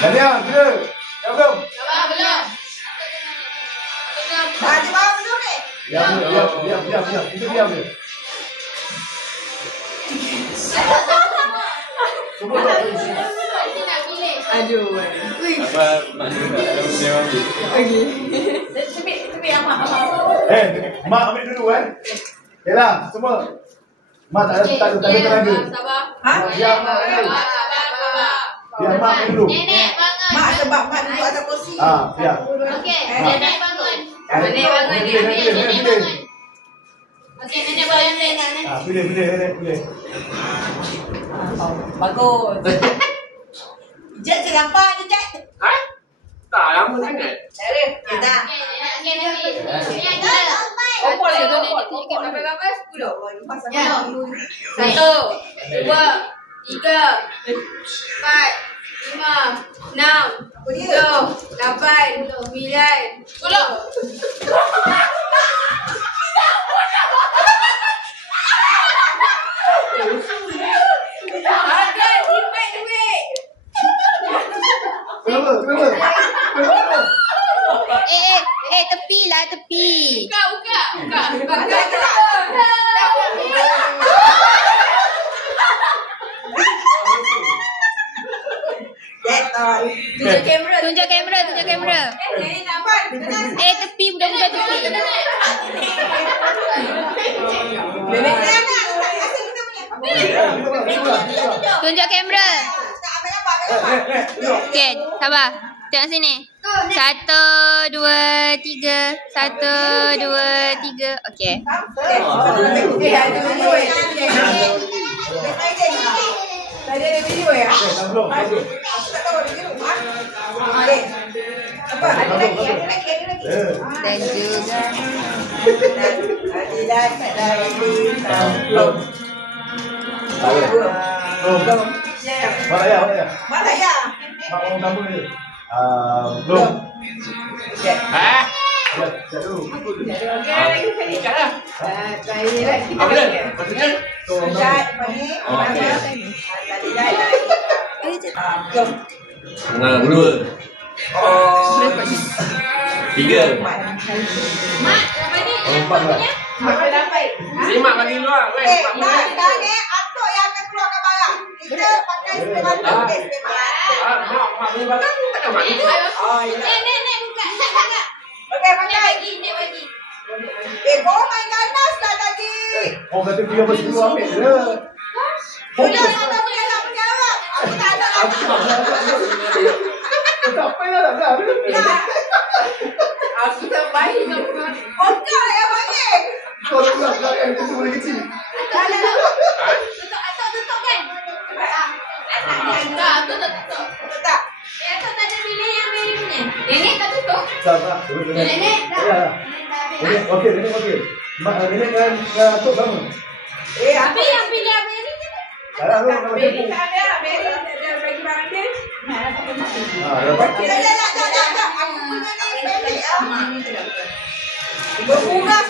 Daniel, bila? Dah belum? Belum. Dah bawah belum ni? Diam. Kita diam je. Semua tak boleh. Aduh. Apa maknanya ada dia ambil. Okey. Tepi amak. Mak ambil dulu Okeylah, semua. Mak tak ada tenaga. Sabar. Ha? Biar mak dulu. Biar mak dulu. Nenek bangun. Mak sebab mak duduk atas kursi. Biar. Okey, nenek bangun. Nenek bangun. Okey, nenek bangun. Pilih. Bagus. Jat je nampak ni Jat. Tak lama sangat. Cara. Dah. Okey, nenek. Apa lagi? Berapa? 10. Ya. 1, 2, 3, 4, 5, 6, 7, 8, 9, 10. Ada duit. Kenapa? Tepi. Buka. Tunjuk kamera. Nenek nampak? Tepi budak-budak tepi. Nenek nak. Asal kita punya. Tunjuk kamera. Tak ambil apa. Okey, sabar. Tengok sini. 1, 2, 3. 1, 2, 3. Okey. Ada video ya. Tadi ada video ya. Belum. Aku tak tahu ada video. Okey. Apa? Ada lagi. Dan juga Ada lagi. Belum. Mak ayah. Mak tak ya? Mak orang kampung ni. Belum. Ha? Jat dulu. Ikatlah. Apa dia? Maksudnya? Jat, panggil. Nah, 2. 3. Mak, apa ni? Empat lah. Mak bagi luar. Tak ni atuk yang akan keluarkan barang. Kita pakai sepeda okey sepeda. Mak bagi barang tak ada mak. Nenek buka. Okey pakai. Nek bagi. Kau main ganas tak tadi? Orang kata 30 ambil je. Boleh tak boleh nak menjawab. Aku tak ada lah. Tak payah dah. Aku tak baik. Oh kau yang panggil. Kau nak yang kecil boleh kecil. Tak. Tutup kan? Tak, tutup. Tak. Atuk tak ada pilih yang Mary punya. Nenek tak tutup. Tak. Nenek dah. Okey, nenek okey. Mak nenek dengan atuk sama. Tapi yang pilih yang Mary tu. Salah tu nama Mary dia. tak ada. Mary dah bagi barang dia. Dapat. Tak. Aku punya ni pendek ah. Berkurang.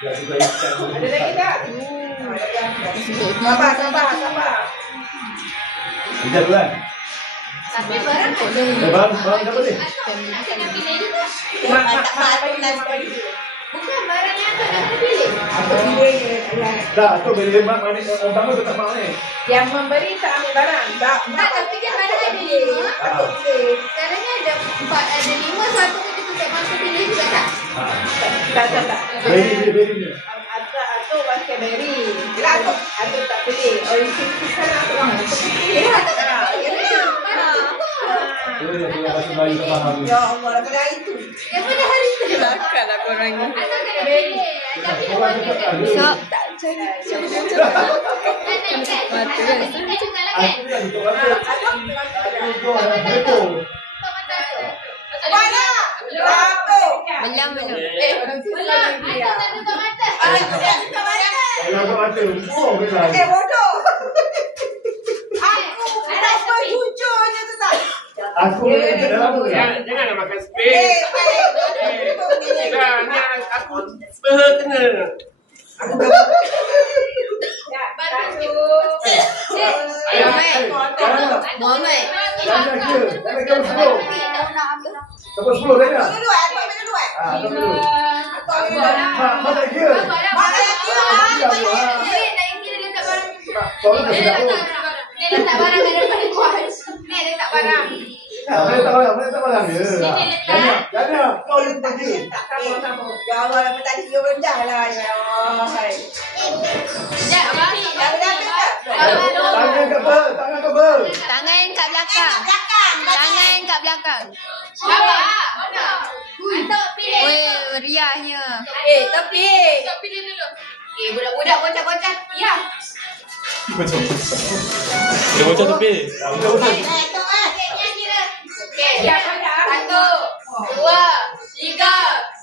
Ya, sudah ikat. Ada lagi tak? Sabar. Bijak tu kan? Tapi barang ada. Barang dapat ni? Atuk nak pilih juga. Mak bagi. Bukan barang yang atuk nak pilih. Aku pilih. Tak, tu bila mak ni orang tamu tu tak mak ni. Yang memberi tak ambil barang. Tak. Tak, tapi kan barang ada 5. Aku pilih. Sekarang ni ada 4, ada 5. Satu kita tutup masa pilih juga tak? Tak. Beri ni. Atuk pakai Mary. Atuk tak pilih. Orang sini sekarang atuk orang. Pilih atuk tak pilih. Dia rasa bayi tak faham ni. Ya Allah, daripada hari tu. Daripada hari tu. kelakar lah korang ni. Atuk kena pilih. Tapi dia boleh kan? So, Mata kan? Kita juga lah kan? Aku dah tutup mata. Aku jual depo. Tutup mata tu. Mana? Atuk. belum. Belum. Atuk tak tutup mata. Tutup mata. Kalau tutup mata, oh benar. Bodoh. Aku kenapa jujur je tu tak? Aku ni dalam tu. Janganlah makan space. Aku sebelah kena. Bagus. Muhammad. Jangan kira. Jangan kira 10. Sampai 10 dah ya? Dulu eh, atuk dulu eh. Atuk dulu. Atuk dulu. Mak tak kira. Mak tak kira. Soalan dah sedap tu. Dia letak barang kat depan kuas. Ni letak barang. Mana tak barang dia. Jangan. Kau yang tak kira. Ya Allah, apa tadi dia rendah lah. Ya Allah. Sekejap, abang. Tangan kat ber. Tangan kat ber. Tangan kat belakang. Tangan kat belakang. Abang. Mana? Atuk pilih. Weh, riahnya. Tepi. Atuk pilih dulu. Budak-budak bocah-bocah. Ya. Dia bocor tepi. Okey, siap. 1, 2, 3,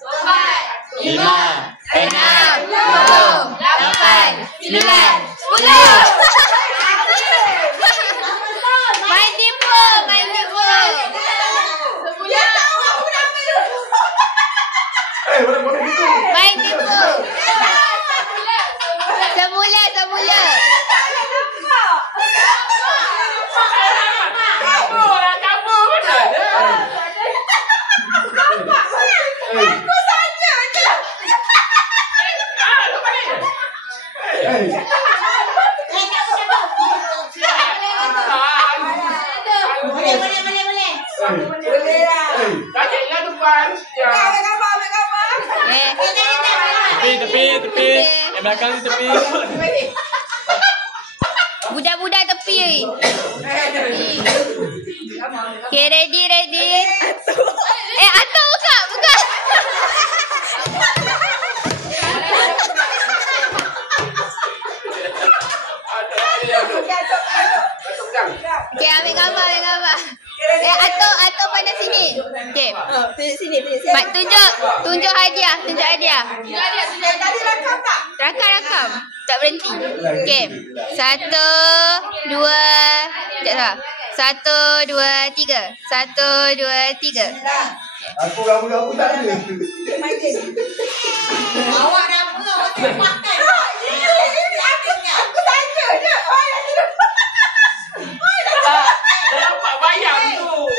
4, 5, 6, 7, 8, 9, 10. Main tipu, main tipu. Boleh gitu. Main tipu. Semula. Kabur mana ada? Aku saja je. Boleh lah. Tajiklah depan. Ya. Ambil gambar. Tepi. Yang belakang ni tepi. Budak-budak tepi. Okay, ready. Atuk buka. Okay, ambil gambar. Atuk pada sini. Okay. Sini. Mak tunjuk hadiah. Tadi rakam tak? Rakam. Tak berhenti. Okay. 1, 2. Sekejap salah. 1, 2, 3. 1, 2, 3. Aku rambut tak ada. Awak dah apa? Awak makan. Aku saja je. Dah dapat bayang tu.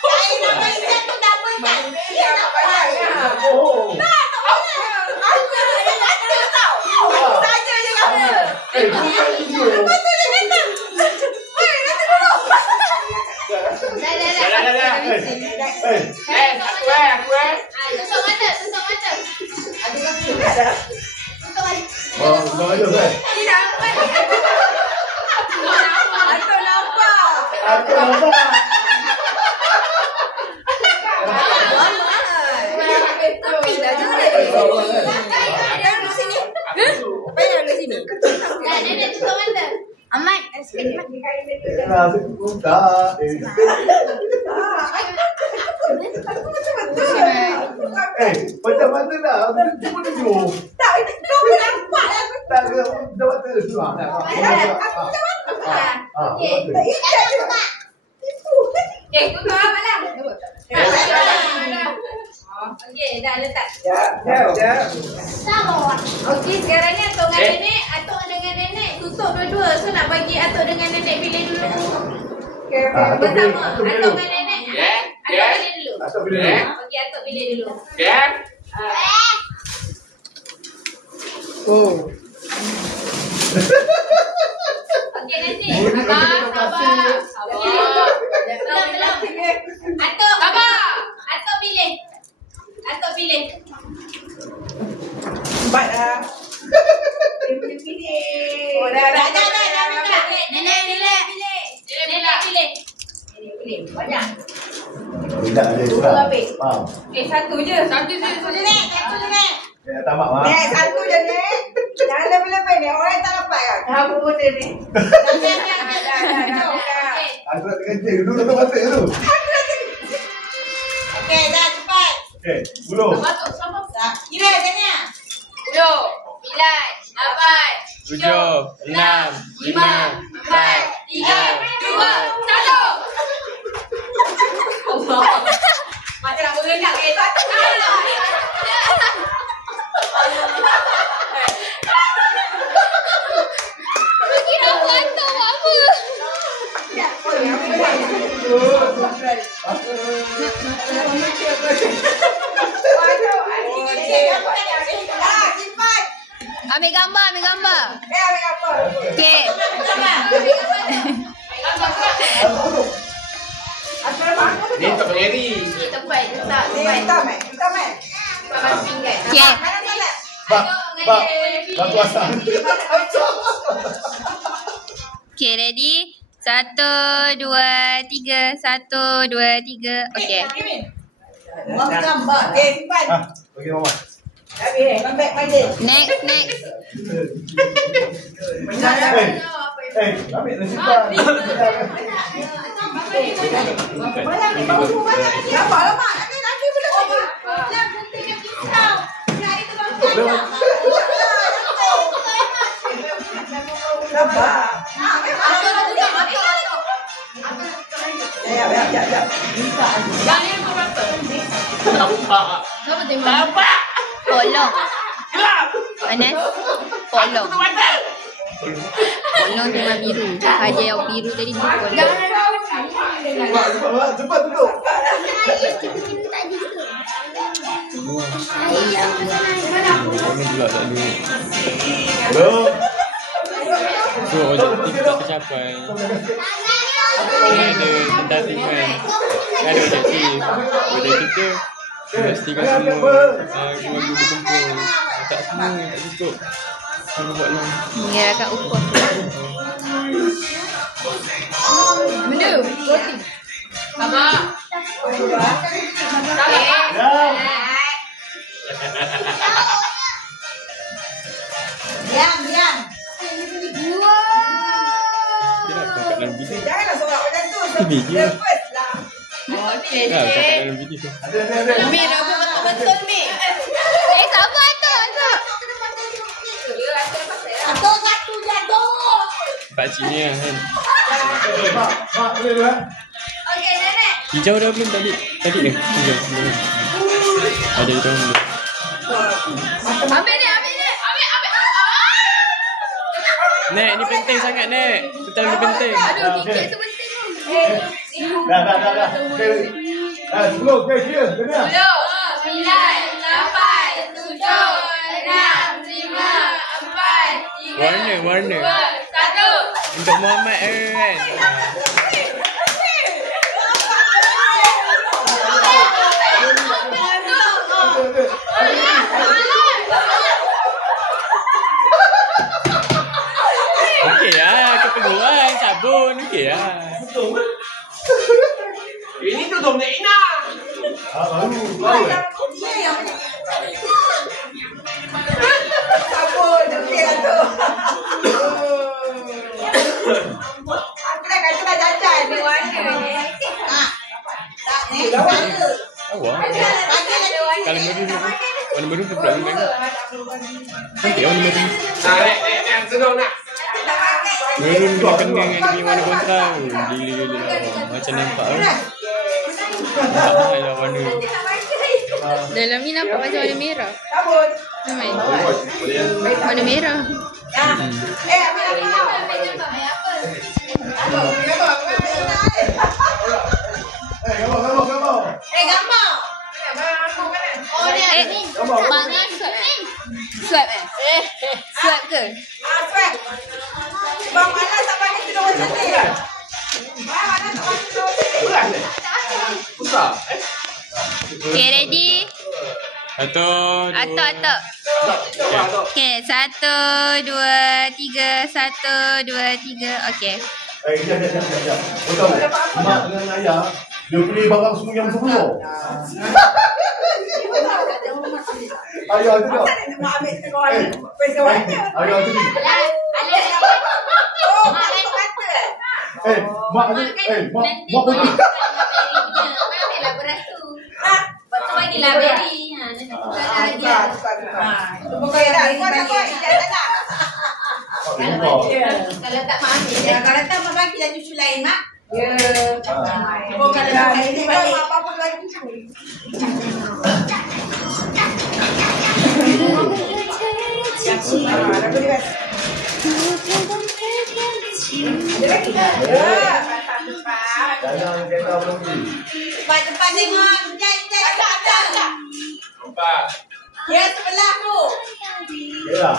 Saya nak bayar tu dah bayar. Dia nak bayar. Oh. Aku tahu. Aku saja je kata. Bukan video. Lepas tu dia kata. Nanti dulu. Dah. Aku. Tutup mata. Oh, kau aja kan? Tidak. Atuk nampak. Aku nampak. Tapi dah jangan lagi. Jangan duduk sini. Apa yang duduk sini? Dah, nenek tutup mata. Amat. Aku buka. Macam mana dah? Cuma tunjuk. Tak, kau boleh nampak lah. Tak ada macam mana semua. Tutup apa lah? Okey, dah letak. Okey, sekarang ni atuk dengan nenek tutup dua-dua. So nak bagi atuk dengan nenek pilih dulu. Bersama. Atuk dengan nenek. Atuk pilih dulu. Okey, atuk pilih dulu. Okey, nanti. Sabar. Belum. Atuk pilih. Baik dah. Dia pilih. Oh, dah. Nenek pilih. Banyak. Tidak ada juga. Okey, satu je. Satu je. Tak mak. Nek, satu je, Nek. Jangan lebih-lebih, Nek. Orang tak dapat kan? Dah apa benda, Nek? Dah. Aku nak kerja dulu tutup mata dulu. Okey, dah cepat. Okey, bulu. Kira, tanya. 10, 9, 8, 7, 6, 5, 4, 3, 2, 1. Macam nak berenang kereta. Kira aku atuk buat apa? Oh, yang Ambil gambar. Okay. Ni tak berdiri. Tempat letak. Pakai pinggan. Okay. Batu asam. Okay, ready? 1, 2, 3. 1, 2, 3. Okay. Bagi mama. Next. Ambil nasi pan. Apa? Polong. Gelap. Panas. Polong. Tutup mata. Polong sama biru. Ada yang biru tadi tu polong. Cepat duduk. Mana pula tak ada. Belum. So, objektif tak tercapai. Ni ada tentatif kan. Ada objektif. Objektif tu memastikan semua keluarga berkumpul. Tak semua tak cukup. Kena buat lah. Mengira ukur. Benda. Abang. Diam. Dia nak kat dalam video. Janganlah sorak macam tu. Video. Lepas lah. Okey. Kat dalam video. Ada. Mir, apa betul-betul Mir? Sabar tu. Atuk satu jatuh. Pakcik ni lah kan. Mak, boleh dulu Okey, nenek. Hijau dah belum tadi? Tadi ke? Hijau. Belum. Ada hijau belum? Ambil dia. Nek, ni penting sangat Nek. Tu terlalu penting. Aduh, fikir tu penting tu. Dah. Okay. 10, okay, clear. Kena. 10, 9, 8, 7, 6, 5, 4, 3, 2, 1. Warna. Untuk Muhammad kan. Okey lah, keperluan sabun. Okey lah. Ini tutup Nek Ina. Baru. Sabun. Okey lah tu. Aku dah kata dah jajan. Ada warna ni. Tak ni. Warna. Awak. Kalau warna baru pun tak boleh. Okey, warna baru. Nek, senang nak. Merun kena dengan dia punya warna kontra. Gila. Macam nampak tu. Nampak lah warna. Dalam ni nampak macam warna merah. Sabun. Memang. Warna merah. Ambil apa? Gambar. Gambar. Oh, ni. Bangan swab swab ke? Swab. Bang mana tak pakai tidur macam ni? Bang mana tak pakai tidur macam ni? Pusat. Okay, ready? Atok. Atok. Okay, 1, 2, 3. 1, 2, 3. Okay. Sekejap. Kau tahu, mak dengan ayah, dia beli barang semua yang semua. Ayah tu tak. Mak ambil sekolah. Pergi warna. Ayah tu ni. Oh, mak ambil mata. Mak pergi. Ambillah beras tu. Lepas tu bagilah beri. Nanti bukan aja. Pokoknya dah. Kau dah buat ijazah tak? Kalau tak mak ambil. Kalau tak mak bagilah cucu lain, Mak. Ya. Kalau dah ini balik. Apa-apa lagi cucu. Dah boleh kan? Ada lagi? Ya. Jangan kena Dah berhenti. Cepat tengok. Sekejap. Nampak. Ya, sebelah tu. Ya.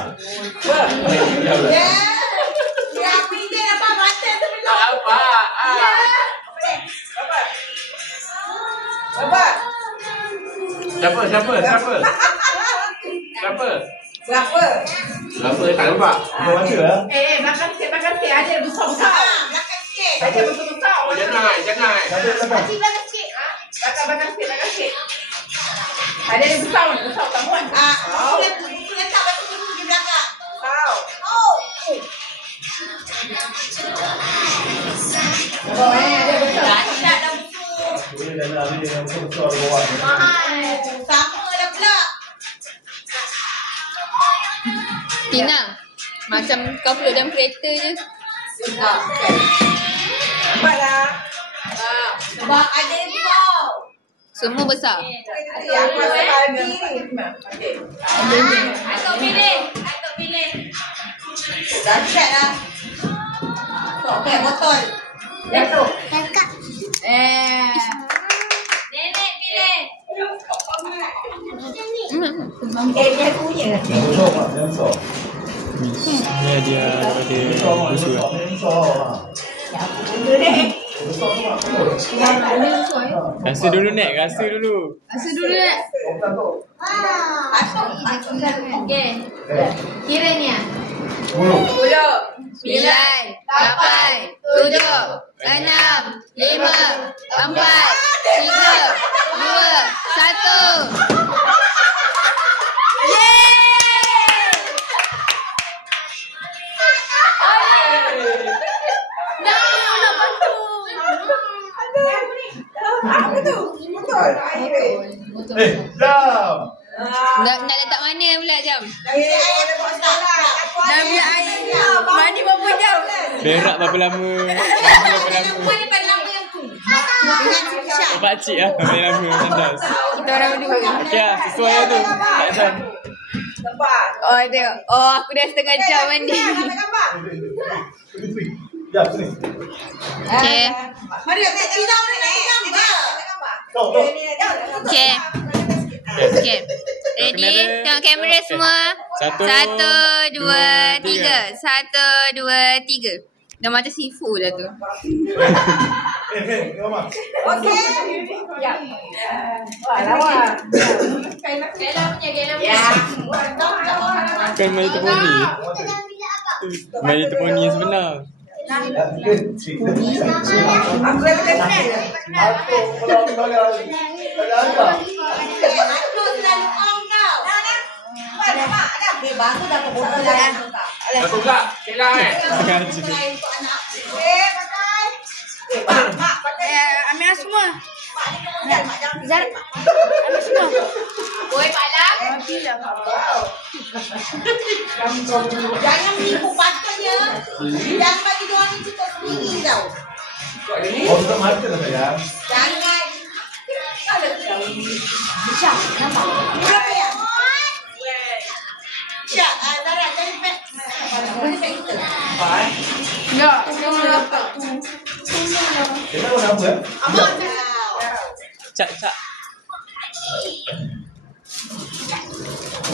Ya. Ya, pilih apa mata sebelah. Nampak. Ya. Apa? Siapa? Tak nampak. Kau baca lah. Belakang sikit. Ada besar-besar. Belakang sikit. Ada besar-besar. Oh, jangan. Sampai. Belakang sikit. Belakang sikit. Ada yang besar tak muat. Buku letak batu dulu di belakang. Ada besar. Dahsyat dah buku. Boleh dah nak ambil yang besar di bawah ni. Mahal. Sama dah pula. Tina, macam kau peluk dalam kereta je. Nampak dah. Sebab ada yang besar. Semua besar. Aku rasa pagi ni. Atuk pilih. Dahsyat lah. Okey, botol. Jatuh. Nenek pilih. Dia punya. Yang besar Mak, yang besar. Ni dia daripada Besar Mak, busu lah. yang besar Mak. Benda ni. Besar tu Mak. Rasa dulu Nek, rasa dulu. Oh, bukan tu. Okey. Kiranya. 10. 9, 8, 7, 6, 5, 4, 3, 2, 1. Apa tu? Botol. Jam. Nak letak mana pula jam? Dah biar air. Mandi berapa jam? Berak berapa lama? Perempuan ni paling lama yang tu. Oh, pakcik lah. Paling lama tandas. Kita orang berdua. Okay lah, sesuai lah tu. Tak jam. Nampak? Oh tengok. Oh aku dah setengah jam mandi. Nampak? Jam sini. Okay. Mari kita tidur ni. Gambar. Kau. Okay. Okay. Ready? Tengok kamera semua. 1, 2, 3. 1, 2, 3. Dah macam sifu dah tu. Kau Mak. Okey. Ya. Wah, lawa. Kela punya. Bukan main teponi. Main teponi yang sebenar. Aku dah kenal. Aku kalau bagi ada. Aku selalu on kau. Nampak? Ada. Baru dapat botol dah. Aku tak. Kelah Pakai untuk anak. Pakai. Mak, pakai. Ambil semua. Mak ni kemudian. Mak jangan. Zat. Ambil semua. Boy Pak Lam. Jangan menipu patutnya. Jangan bagi dia orang ni cukup sendiri tau. Oh, tutup mata dah sayang. Jangan. Syak, nampak? Berapa ya? Syak, Zara, cari pet. Mana pet kita? Ya, jangan dapat. Kita tahu nama Amat. Cak.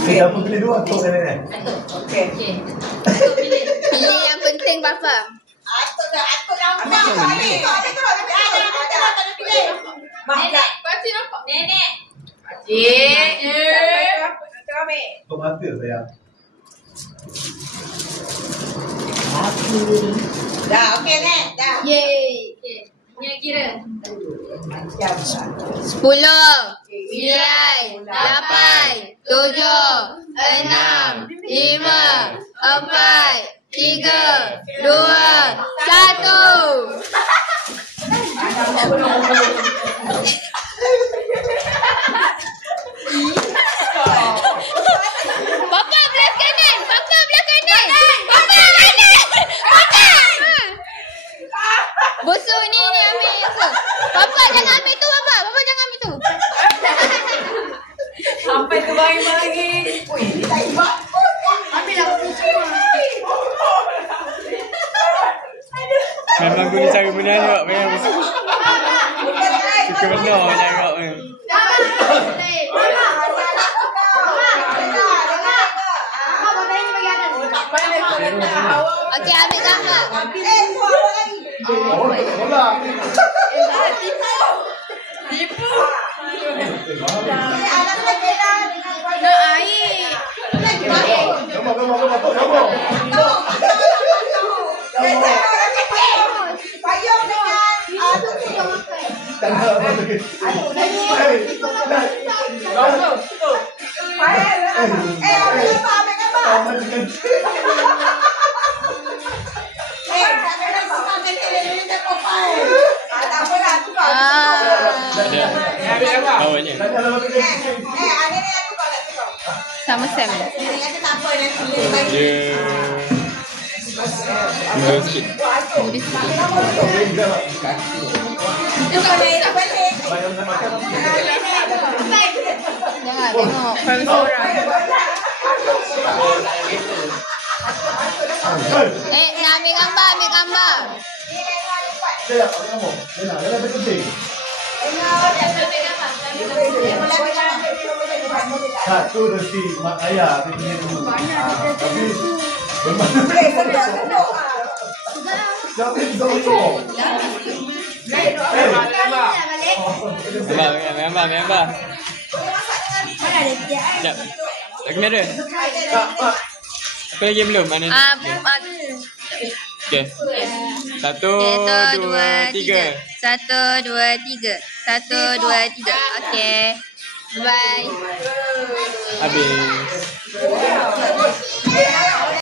Kita apa pilih dua tu kan ni. Okey. Pilih yang penting Papa. Atuk nampak. Ada tu, ada pilih. Mak, Nenek. Pasti nampak. Nenek. Tutup mata sayang. dah, okey, Nek. Dah. Yeay. Okey. Punya kira. 10, 9, 8, 7, 6, 5, 4, 3, 2, 1. Papa belah kanan. Papa belah kanan. Papa kanan. Papa. Bosok ni ambil tu. Papa jangan ambil tu Papa. Papa jangan ambil tu. Sampai tu bagi. Ui, tak ibak. Ambil lah semua. Memang guna cara benar juga. Memang Suka benar cakap ni. Okey, ambil gambar. Oh, bola. Nak air. Kamu. Payung dengan Tangan apa lagi? ambil gambar. Tak apalah, tukar. Ada bawahnya. Sama Sam. Dia muda sikit. Jangan tengok private orang. Nak ambil gambar, ambil gambar. Saya kamu. Dia penting. Satu resi mak ayah dia punya dulu. Tapi bermakna jangan dulu. Gambar. Sekejap. Tak kamera. Apa lagi belum? Mana ni? Okey. 1, 2, 3. 1, 2, 3. 1, 2, 3. Okey. Bye. Habis.